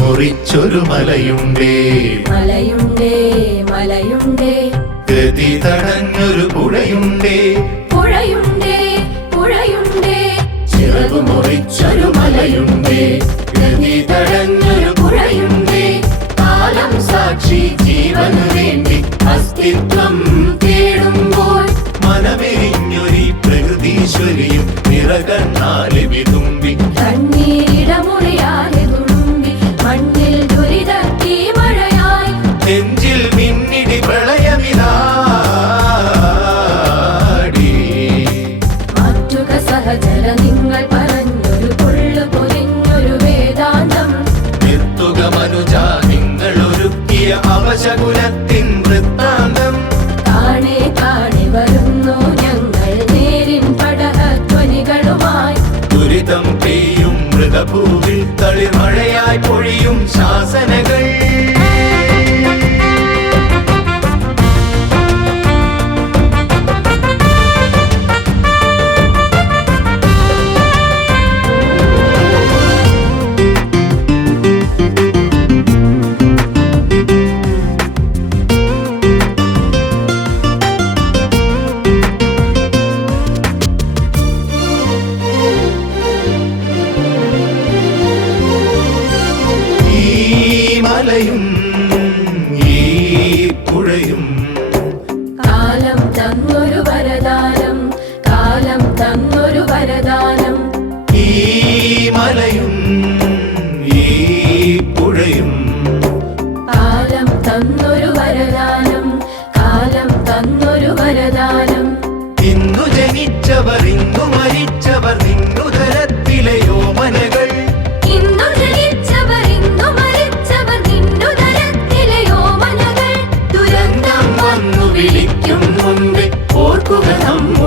മുറിച്ചൊരു മലയുണ്ടേ. മലയുണ്ടേ മലയുണ്ടേ. ഗതി തടഞ്ഞൊരു പുഴയുണ്ടേ. പുഴയുണ്ടേ പുഴയുണ്ടേ. ചിറകു മുറിച്ചൊരു മലയുണ്ടേ. ഗതി തടഞ്ഞൊരു പുഴയുണ്ടേ. കാലം സാക്ഷി ജീവനു വേണ്ടി അസ്തിത്വം നിങ്ങൾ പറഞ്ഞൊരു വേദാന്തം. നിങ്ങൾ ഒരുക്കിയ അവശകുലത്തിൻ മലയും ഈ പുഴയും. കാലം തന്നൊരു വരദാനം കാലം തന്നൊരു വരദാനം. ഈ മലയും ഈ പുഴയും. കാലം തന്നൊരു വരദാനം കാലം തന്നൊരു വരദാനം. ഇന്നു ജനിച്ചവർ ഇന്നു മരിച്ചവർ നിന്നുദരത്തിലെയോ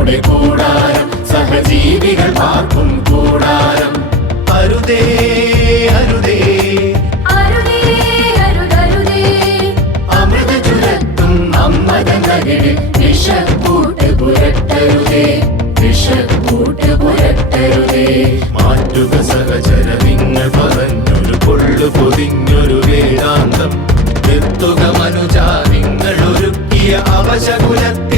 നമ്മുടെ കൂടാരം. സഹജീവികൾ പാർക്കും കൂടാരം. അരുതേ അരുതേ. അമൃത ചുരത്തും അമ്മത നഗരിൽ വിഷക്കൂട്ട് പുരട്ടരുതേ വിഷക്കൂട്ട് പുരട്ടരുതേ. മാറ്റുക സഹചര നിങ്ങൾ പറഞ്ഞൊരു പൊള്ളു പൊതിഞ്ഞൊരു വേദാന്തം. എത്തുക മനുജ നിങ്ങൾ ഒരുക്കിയ അവശകുലത്തിൻ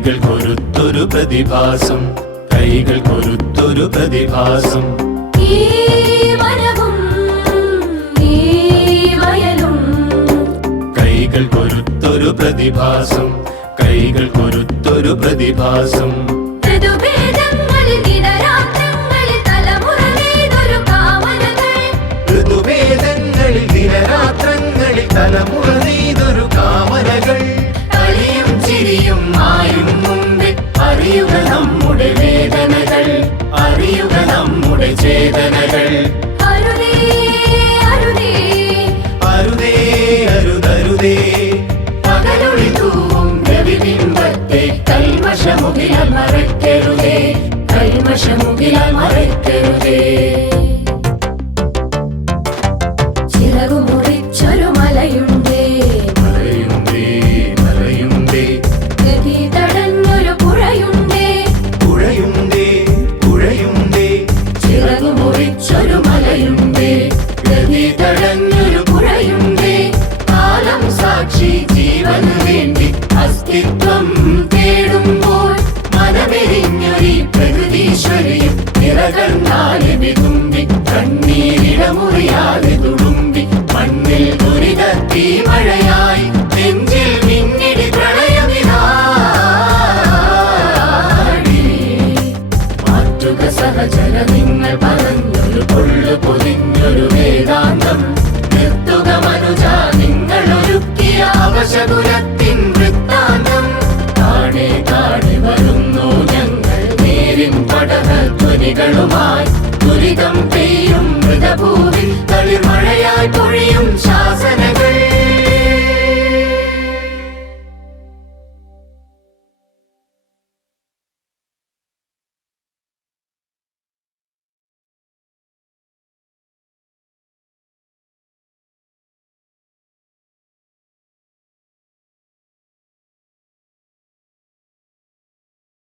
കൈകൾ കൊരുത്തൊരു പ്രതിഭാസം. കൈകൾ കൊരുത്തൊരു പ്രതിഭാസം. കൈകൾ കൊരുത്തൊരു പ്രതിഭാസം. കൈകൾ കൊരുത്തൊരു പ്രതിഭാസം. ഋതുഭേദങ്ങളിൽ ദിനരാത്രങ്ങളിൽ തലമുറ നെയ്തൊരു കാവലകൾ അറിയുക നമ്മുടെ വേദനകൾ. അറിയുക നമ്മുടെ ചേതനകൾ. അരുതേ അരുതേ. അരുതേ അരുതരുതേ. പകലൊളി തൂവും രവിബിംബത്തെ കൽമഷമുകിലാൽ മറയ്ക്കരുതേ. കൽമഷമുകിലാൽ മറയ്ക്കരുതേ. തേടുമ്പോൾ മനമെരിഞ്ഞൊരു പ്രകൃതീശ്വരിയും നിറകണ്ണാലെ വിതുമ്പി കണ്ണീരിടമുറിയാതെ തുളുമ്പി മണ്ണിൽ ദുരിതത്തി മഴയായി നെഞ്ചിൽ മിന്നിടി പ്രളയമിതാടി. മാറ്റുക സഹചര നിങ്ങൾ പറഞ്ഞൊരു പൊള്ളു പൊതിഞ്ഞൊരു വേദാന്തം നിർത്തുക മനുജ നിങ്ങളൊരുക്കിയ അവശകുലത്തിൽ மகளுமாய் துரிதம்